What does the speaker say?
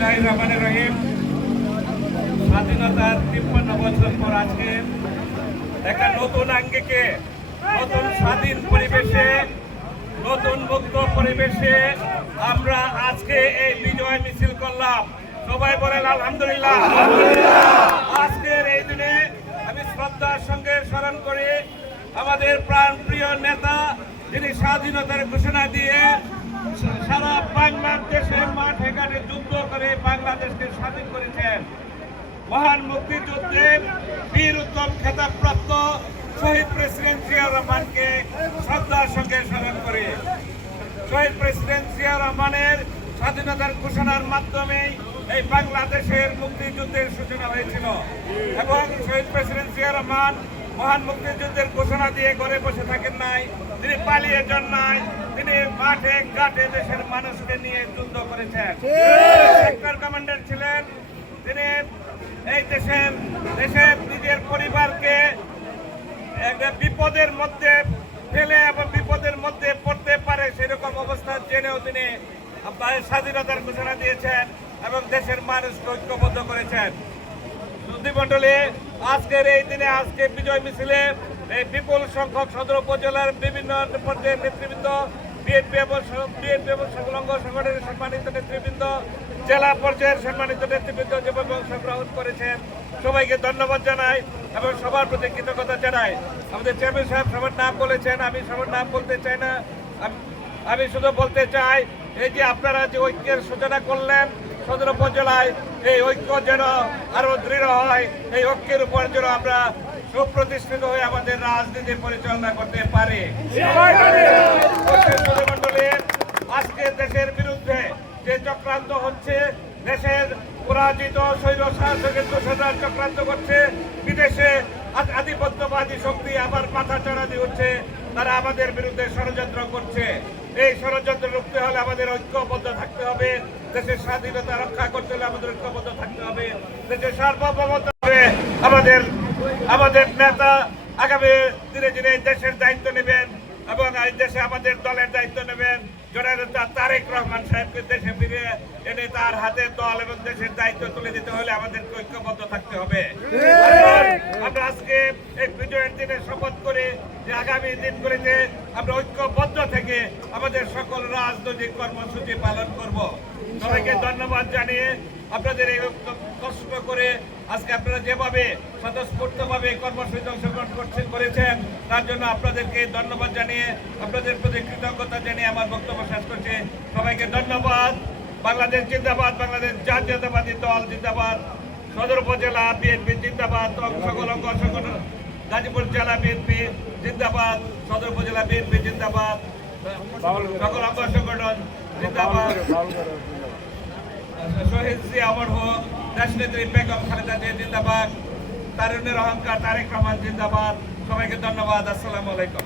বিসমিল্লাহ রহমান রহিম। স্বাধীনতার তিপ্পান্ন বছর পর আজকে একটা নতুন আঙ্গিকে, নতুন স্বাধীন পরিবেশে, নতুন মুক্ত পরিবেশে আমরা আজকে এই বিজয় মিছিল করলাম। সবাই বলেন, আলহামদুলিল্লাহ। আজকের এই দিনে আমি শ্রদ্ধার সঙ্গে স্মরণ করি আমাদের প্রাণ প্রিয় নেতা, যিনি স্বাধীনতার ঘোষণা দিয়ে সারা বাংলাদেশের মাঠে ঘাটে যুদ্ধ করে বাংলাদেশকে স্বাধীন করেছেন। মহান মুক্তিযুদ্ধের বীর উত্তম খেতাবপ্রাপ্ত শহীদ প্রেসিডেন্ট জিয়া রহমানকে শ্রদ্ধার সঙ্গে স্মরণ করি। শহীদ প্রেসিডেন্ট জিয়া রহমানের স্বাধীনতার ঘোষণার মাধ্যমে এই বাংলাদেশের মুক্তিযুদ্ধের সূচনা হয়েছিল। এবং শহীদ প্রেসিডেন্ট জিয়া রহমান মহান মুক্তিযুদ্ধের ঘোষণা দিয়ে ঘরে বসে থাকেন নাই তিনি পালিয়ে যান নাই তিনি মাঠে ঘাটে দেশের মানুষকে নিয়ে যুদ্ধ করেছেন। সেক্টর কমান্ডার ছিলেন তিনি এই দেশের দেশের নিজের পরিবারকে একটা বিপদের মধ্যে ফেলে এবং বিপদের মধ্যে পড়তে পারে সেরকম অবস্থা জেনেও তিনি স্বাধীনতার ঘোষণা দিয়েছেন এবং দেশের মানুষকে ঐক্যবদ্ধ করেছেন। নদীমণ্ডলে আজকের এই দিনে আজকে বিজয় মিছিলে এই বিপুল সংখ্যক সদর উপজেলার বিভিন্ন পর্যায়ের নেতৃবৃন্দ, বিএনপি এবং বিএনপি এবং সংলগ্ন সংগঠনের সম্মানিত নেতৃবৃন্দ, জেলা পর্যায়ের সম্মানিত নেতৃবৃন্দ যেভাবে অংশগ্রহণ করেছেন। সবাইকে ধন্যবাদ জানাই এবং সবার প্রতি কৃতজ্ঞতা জানাই। আমাদের চেয়ারম্যান সাহেব সবার নাম বলেছেন, আমি সবার নাম বলতে চাই না। আমি শুধু বলতে চাই, এই যে আপনারা যে ঐক্যের সূচনা করলেন সদর উপজেলায় এই ঐক্য যেন আরও দৃঢ় হয়, এই ঐক্যের উপর যেন আমরা সুপ্রতিষ্ঠিত হয়ে আমাদের রাজনীতি পরিচালনা করতে পারি। আজকে দেশের বিরুদ্ধে যে চক্রান্ত হচ্ছে, দেশের পরাজিত শৈল শাসকের দোষরা চক্রান্ত করছে, বিদেশে আধিপত্যবাদী শক্তি আবার মাথা চড়া দিয়ে হচ্ছে তারা আমাদের বিরুদ্ধে ষড়যন্ত্র করছে। এই ষড়যন্ত্র রুখতে হলে আমাদের ঐক্যবদ্ধ থাকতে হবে। দেশের স্বাধীনতা রক্ষা করতে হলে আমাদের ঐক্যবদ্ধ থাকতে হবে। দেশের সার্বভৌমত্ব আমাদের আমাদের নেতা আগামী ধীরে ধীরে দেশের দায়িত্ব নেবেন এবং এই দেশে আমাদের দলের দায়িত্ব নেবেন। জননেতা তারেক রহমান সাহেবকে দেশে ফিরে এনে তার হাতে দল এবং দেশের দায়িত্ব তুলে দিতে হলে আমাদের ঐক্যবদ্ধ থাকতে হবে। আমরা আজকে এই বিজয়ের দিনে শপথ করে যে আগামী দিনগুলিতে আমরা ঐক্যবদ্ধ থেকে আমাদের সকল রাজনৈতিক কর্মসূচি পালন করব। সবাইকে ধন্যবাদ জানিয়ে আপনাদের এই কষ্ট করে আজকে আপনারা যেভাবে স্বতঃস্ফূর্তভাবে কর্মসূচি অংশগ্রহণ করছেন, করেছেন, তার জন্য আপনাদেরকে ধন্যবাদ জানিয়ে, আপনাদের প্রতি কৃতজ্ঞতা জানিয়ে আমার বক্তব্য শেষ করছি। সবাইকে ধন্যবাদ। বাংলাদেশ জিন্দাবাদ, বাংলাদেশ জাতীয়তাবাদী দল জিন্দাবাদ। সদর উপজেলা বিএনপি জিন্দাবাদ সকল অঙ্গ সংগঠন গাজীপুর জেলা বিএনপি জিন্দাবাদ, সদর উপজেলা বিএনপি জিন্দাবাদ। সকল অঙ্গ সংগঠন জিন্দাবাদ। শহীদ অহংকার তারেক রহমান জিন্দাবাদ। সবাইকে ধন্যবাদ আসসালামু আলাইকুম।